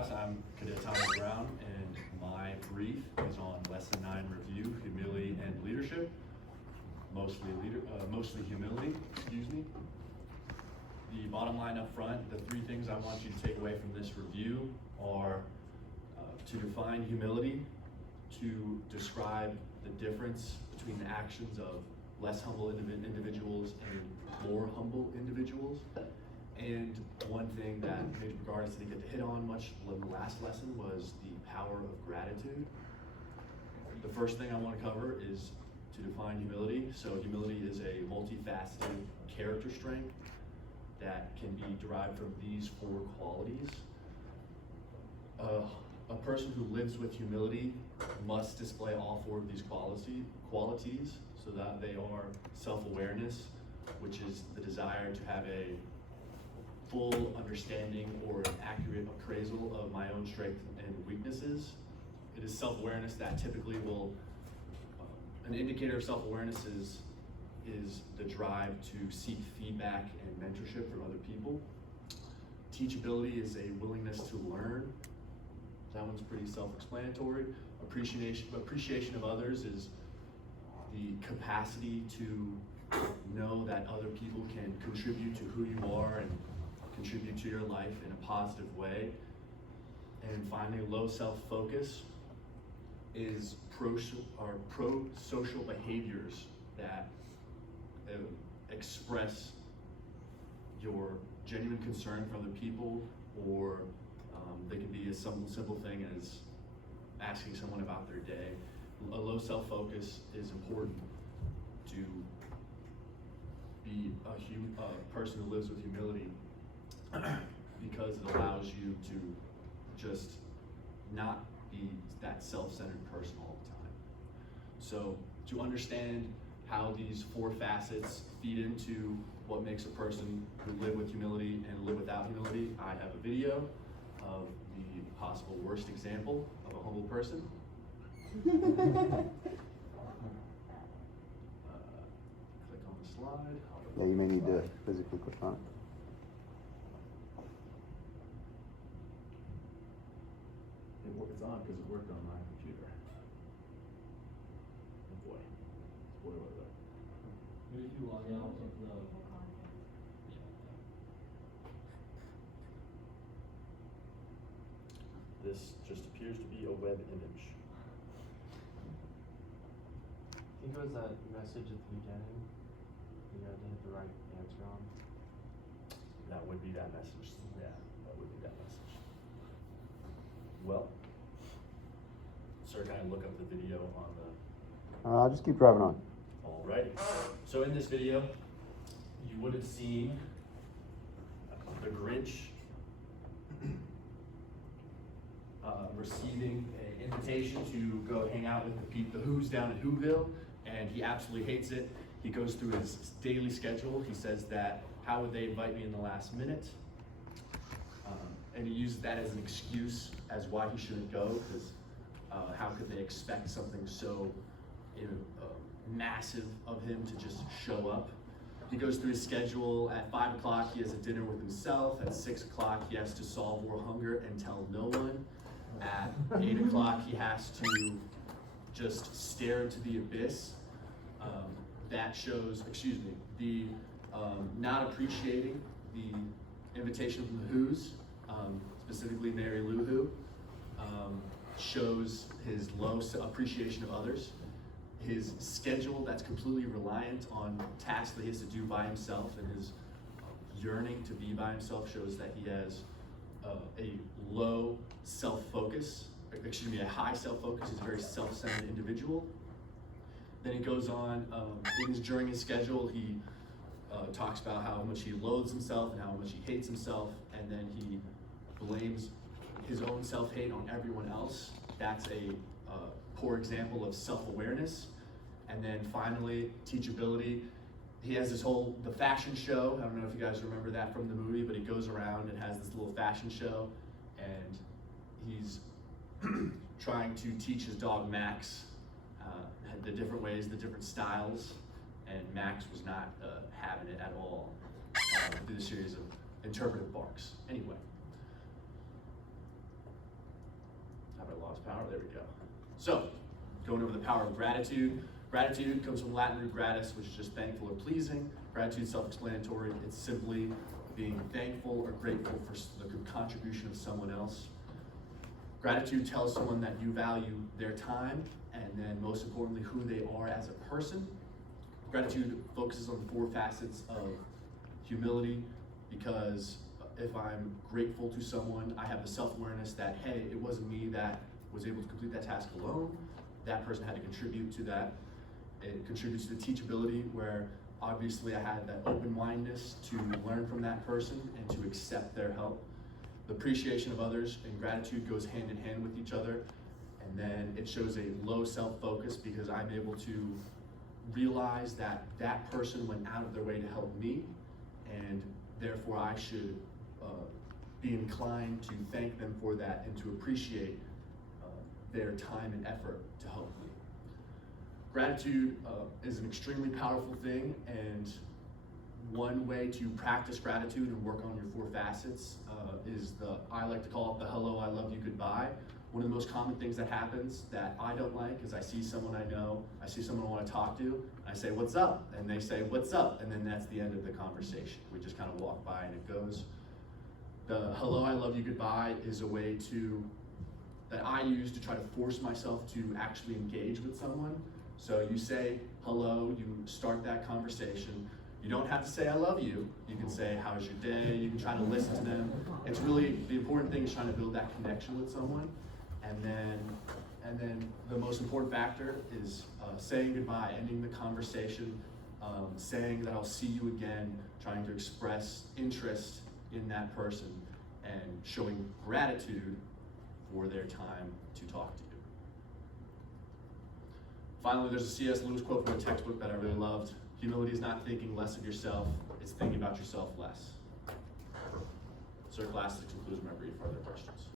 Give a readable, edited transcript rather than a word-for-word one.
class. I'm Cadet Tommy Brown, and my brief is on Lesson 9 Review, Humility and Leadership. Mostly humility, excuse me. The bottom line up front, the three things I want you to take away from this review are to define humility, to describe the difference between the actions of less humble individuals and more humble individuals. And one thing that Major Bogardus didn't get to hit on much in the last lesson was the power of gratitude. The first thing I want to cover is to define humility. So humility is a multifaceted character strength that can be derived from these four qualities. A person who lives with humility must display all four of these qualities so that they are self-awareness, which is the desire to have a full understanding or an accurate appraisal of my own strengths and weaknesses. It is self-awareness that typically will, an indicator of self-awareness is the drive to seek feedback and mentorship from other people. Teachability is a willingness to learn. That one's pretty self-explanatory. Appreciation of others is the capacity to know that other people can contribute to who you are and contribute to your life in a positive way. And finally, low self-focus is pro-social behaviors that express your genuine concern for other people, or they can be a simple thing as asking someone about their day. A low self-focus is important to be a person who lives with humility because it allows you to just not be that self-centered person all the time. So to understand how these four facets feed into what makes a person who live with humility and live without humility, I have a video of the possible worst example of a humble person. Click on the slide. Yeah, you may need to physically click on it. It's on because it worked on my computer. Oh boy. Spoiler alert. Maybe if you log out of the This just appears to be a web image. I think it was that message at the beginning. You had to hit the right answer on. That would be that message. Yeah, that would be that message. Well, sir, can I look up the video on the... I'll just keep driving on. Alrighty. So in this video, you would have seen the Grinch receiving an invitation to go hang out with the Who's down in Whoville, and he absolutely hates it. He goes through his daily schedule. He says that, how would they invite me in the last minute? And he uses that as an excuse as why he shouldn't go, because how could they expect something so massive of him to just show up? He goes through his schedule. At 5 o'clock, he has a dinner with himself. At 6 o'clock, he has to solve world hunger and tell no one. At 8 o'clock, he has to just stare into the abyss. That shows, the not appreciating the invitation from the Who's, specifically Mary Lou Who, shows his low appreciation of others. His schedule that's completely reliant on tasks that he has to do by himself, and his yearning to be by himself shows that he has a low self-focus, a high self-focus. He's a very self-centered individual. Then he goes on, during his schedule, he talks about how much he loathes himself and how much he hates himself, and then he blames his own self-hate on everyone else. That's a poor example of self-awareness. And then finally, teachability. He has the fashion show. I don't know if you guys remember that from the movie, but he goes around and has this little fashion show, and he's trying to teach his dog Max the different ways, the different styles, and Max was not having it at all through the series of interpretive barks. Anyway, lost power, there we go. So, going over the power of gratitude. Gratitude comes from Latin root gratis, which is just thankful or pleasing. Gratitude is self-explanatory. It's simply being thankful or grateful for the contribution of someone else. Gratitude tells someone that you value their time, and then most importantly, who they are as a person. Gratitude focuses on the 4 facets of humility, because if I'm grateful to someone, I have the self-awareness that, hey, it wasn't me that was able to complete that task alone. That person had to contribute to that. It contributes to the teachability, where obviously I had that open-mindedness to learn from that person and to accept their help. The appreciation of others and gratitude goes hand in hand with each other. And then it shows a low self-focus, because I'm able to realize that that person went out of their way to help me, and therefore I should be inclined to thank them for that and to appreciate their time and effort to help me. Gratitude is an extremely powerful thing, and one way to practice gratitude and work on your 4 facets is I like to call it the hello, I love you, goodbye. One of the most common things that happens that I don't like is I see someone I know, I see someone I want to talk to, I say, what's up? And they say, what's up? And then that's the end of the conversation. We just kind of walk by and it goes. The hello, I love you, goodbye is a way that I use to try to force myself to actually engage with someone. So you say hello, you start that conversation. You don't have to say I love you. You can say how's your day. You can try to listen to them. It's really, the important thing is trying to build that connection with someone. And then the most important factor is saying goodbye, ending the conversation, saying that I'll see you again, trying to express interest in that person, and showing gratitude for their time to talk to you. Finally, there's a C.S. Lewis quote from a textbook that I really loved. Humility is not thinking less of yourself, it's thinking about yourself less. Sir, class, this concludes my brief. Are there questions?